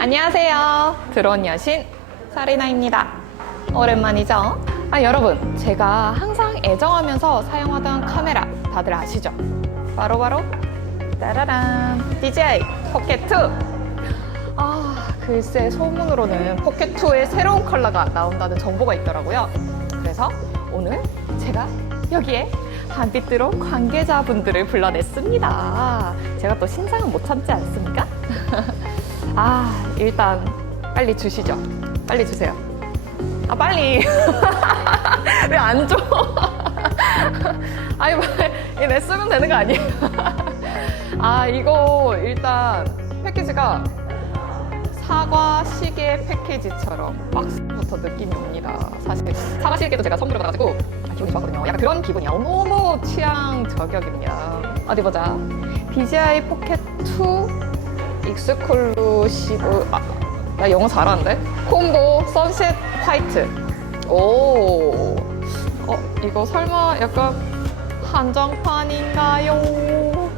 안녕하세요. 드론 여신 사리나입니다. 오랜만이죠? 아, 여러분, 제가 항상 애정하면서 사용하던 카메라 다들 아시죠? 바로 바로 따라란 DJI 포켓2. 아, 글쎄 소문으로는 포켓2의 새로운 컬러가 나온다는 정보가 있더라고요. 그래서 오늘 제가 여기에 한빛드론 관계자분들을 불러냈습니다. 제가 또 신상은 못 참지 않습니까? 아, 일단 빨리 주시죠. 빨리 주세요. 아, 빨리. 왜 안 줘? 아니, 내 쓰면 되는 거 아니에요? 아, 이거 일단 패키지가 사과 시계 패키지처럼 박스부터 느낌이 옵니다. 사실 사과 시계도 제가 선물을 받아가지고 아, 기분이 좋았거든요. 약간 그런 기분이야. 너무 취향 저격입니다. 어디 보자. DJI 포켓 2 익스클루시브 아, 나 영어 잘하는데? 콤보 선셋 화이트. 오. 어, 이거 설마 약간 한정판인가요?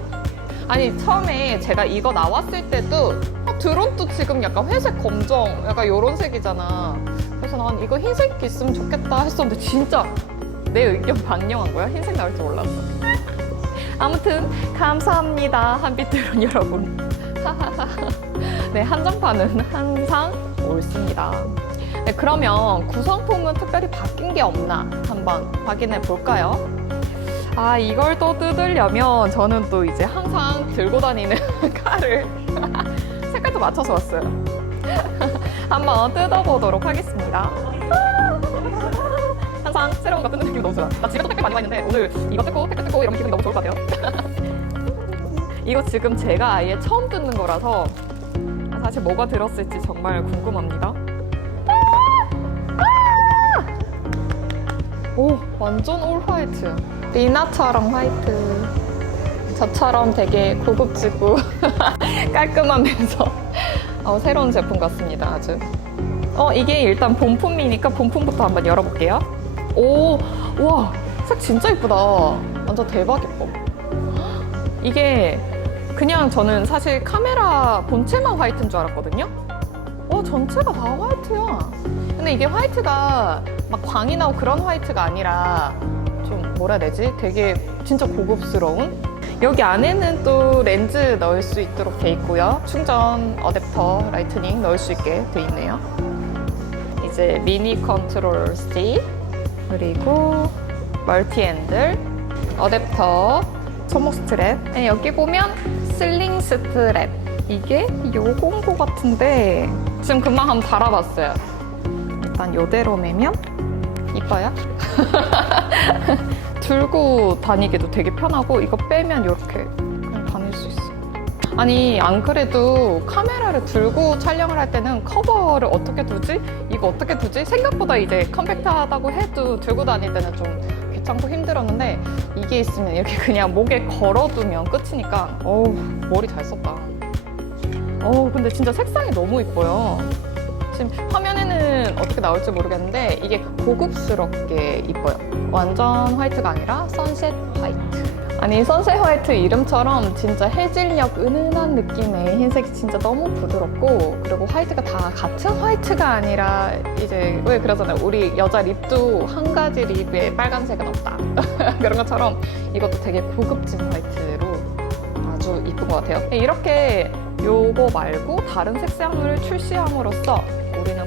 아니 처음에 제가 이거 나왔을 때도 어, 드론도 지금 약간 회색 검정 약간 요런 색이잖아 그래서 난 이거 흰색 있으면 좋겠다 했었는데 진짜 내 의견 반영한 거야 흰색 나올 줄 몰랐어 아무튼 감사합니다 한빛 드론 여러분 네 한정판은 항상 옳습니다 네, 그러면 구성품은 특별히 바뀐 게 없나 한번 확인해 볼까요? 아 이걸 또 뜯으려면 저는 또 이제 항상 들고 다니는 칼을 색깔도 맞춰서 왔어요. 한번 뜯어보도록 하겠습니다. 항상 새로운 거 뜯는 느낌이 너무 좋아. 나 집에도 택배 많이 와 있는데 오늘 이거 뜯고 택배 뜯고 이러면 기분이 너무 좋을 것 같아요. 이거 지금 제가 아예 처음 뜯는 거라서 사실 뭐가 들었을지 정말 궁금합니다. 오, 완전 올 화이트. 리나처럼 화이트. 저처럼 되게 고급지고 깔끔하면서 어, 새로운 제품 같습니다. 아주. 어, 이게 일단 본품이니까 본품부터 한번 열어볼게요. 오, 와, 색 진짜 예쁘다. 완전 대박 예뻐. 이게 그냥 저는 사실 카메라 본체만 화이트인 줄 알았거든요. 와, 전체가 다 화이트야. 근데 이게 화이트가 막 광이 나고 그런 화이트가 아니라 좀 뭐라 해야 되지? 되게 진짜 고급스러운? 여기 안에는 또 렌즈 넣을 수 있도록 돼 있고요. 충전 어댑터, 라이트닝 넣을 수 있게 돼 있네요. 이제 미니 컨트롤 스틱, 그리고 멀티 핸들, 어댑터, 손목 스트랩. 네, 여기 보면 슬링 스트랩. 이게 거 같은데 지금 금방 한번 달아봤어요. 일단 요대로 매면 이뻐요. 들고 다니기도 되게 편하고 이거 빼면 이렇게 그냥 다닐 수 있어. 아니 안 그래도 카메라를 들고 촬영을 할 때는 커버를 어떻게 두지? 이거 어떻게 두지? 생각보다 이제 컴팩트하다고 해도 들고 다닐 때는 좀 귀찮고 힘들었는데 이게 있으면 이렇게 그냥 목에 걸어두면 끝이니까 어우 머리 잘 썼다. 어우 근데 진짜 색상이 너무 이뻐요. 지금 화면에는 어떻게 나올지 모르겠는데 이게 고급스럽게 이뻐요. 완전 화이트가 아니라 선셋 화이트. 아니 선셋 화이트 이름처럼 진짜 해질녘 은은한 느낌의 흰색이 진짜 너무 부드럽고 그리고 화이트가 다 같은 화이트가 아니라 이제 왜 그러잖아요. 우리 여자 립도 한 가지 립에 빨간색은 없다. 그런 것처럼 이것도 되게 고급진 화이트로 아주 이쁜 것 같아요. 이렇게 요거 말고 다른 색상을 출시함으로써 우리는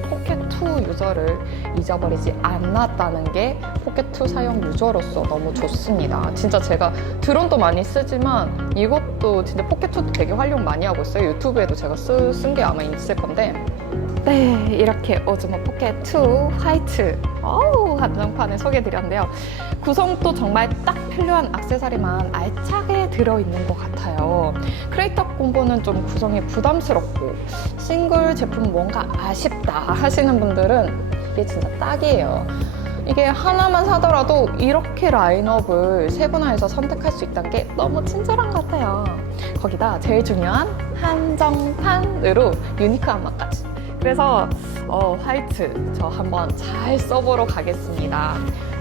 포켓2 유저를 잊어버리지 않았다는 게 포켓2 사용 유저로서 너무 좋습니다. 진짜 제가 드론도 많이 쓰지만 이것도 진짜 포켓2도 되게 활용 많이 하고 있어요. 유튜브에도 제가 쓴 게 아마 있을 건데 네, 이렇게 오즈모 포켓2 화이트 어우, 한정판을 소개해드렸는데요. 구성도 정말 딱 필요한 악세사리만 알차게 들어있는 것 같아요. 크리에이터 콤보는 좀 구성이 부담스럽고 싱글 제품 뭔가 아쉽다 하시는 분들은 이게 진짜 딱이에요. 이게 하나만 사더라도 이렇게 라인업을 세분화해서 선택할 수 있다는 게 너무 친절한 것 같아요. 거기다 제일 중요한 한정판으로 유니크한 맛까지. 그래서 어, 화이트 저 한번 잘 써보러 가겠습니다.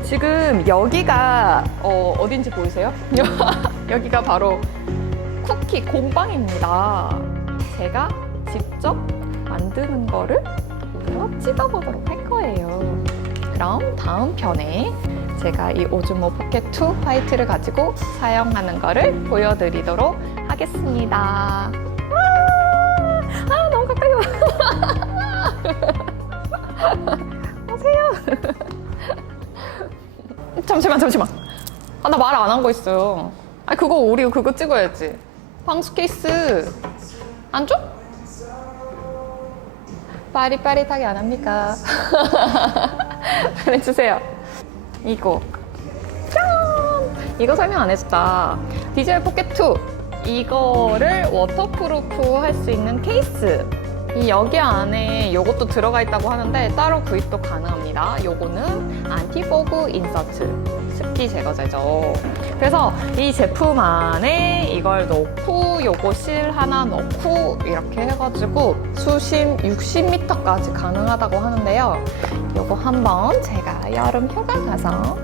지금 여기가 어, 어딘지 보이세요? 여기가 바로 쿠키 공방입니다. 제가 직접 만드는 거를 오히려 찍어보도록 할 거예요. 그럼 다음 편에 제가 이 오즈모 포켓 2 화이트를 가지고 사용하는 거를 보여드리도록 하겠습니다. 아, 아 너무 가까이 와. 오세요. 잠시만, 잠시만. 아, 나 말 안 한 거 있어요. 아, 그거 우리 그거 찍어야지. 방수 케이스 안 줘? 빠릿빠릿하게 안 합니까? 해주세요. 이거. 짠! 이거 설명 안 해줬다. DJI 포켓 2. 이거를 워터프루프 할 수 있는 케이스. 이 여기 안에 요것도 들어가 있다고 하는데 따로 구입도 가능합니다. 요거는 안티포그 인서트. 습기 제거제죠. 그래서 이 제품 안에 이걸 넣고 요거 실 하나 넣고 이렇게 해가지고 수심 60m까지 가능하다고 하는데요. 요거 한번 제가 여름 휴가 가서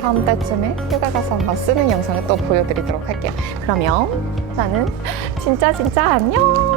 다음 달쯤에 휴가 가서 한번 쓰는 영상을 또 보여드리도록 할게요. 그러면 나는 진짜 진짜 안녕 안녕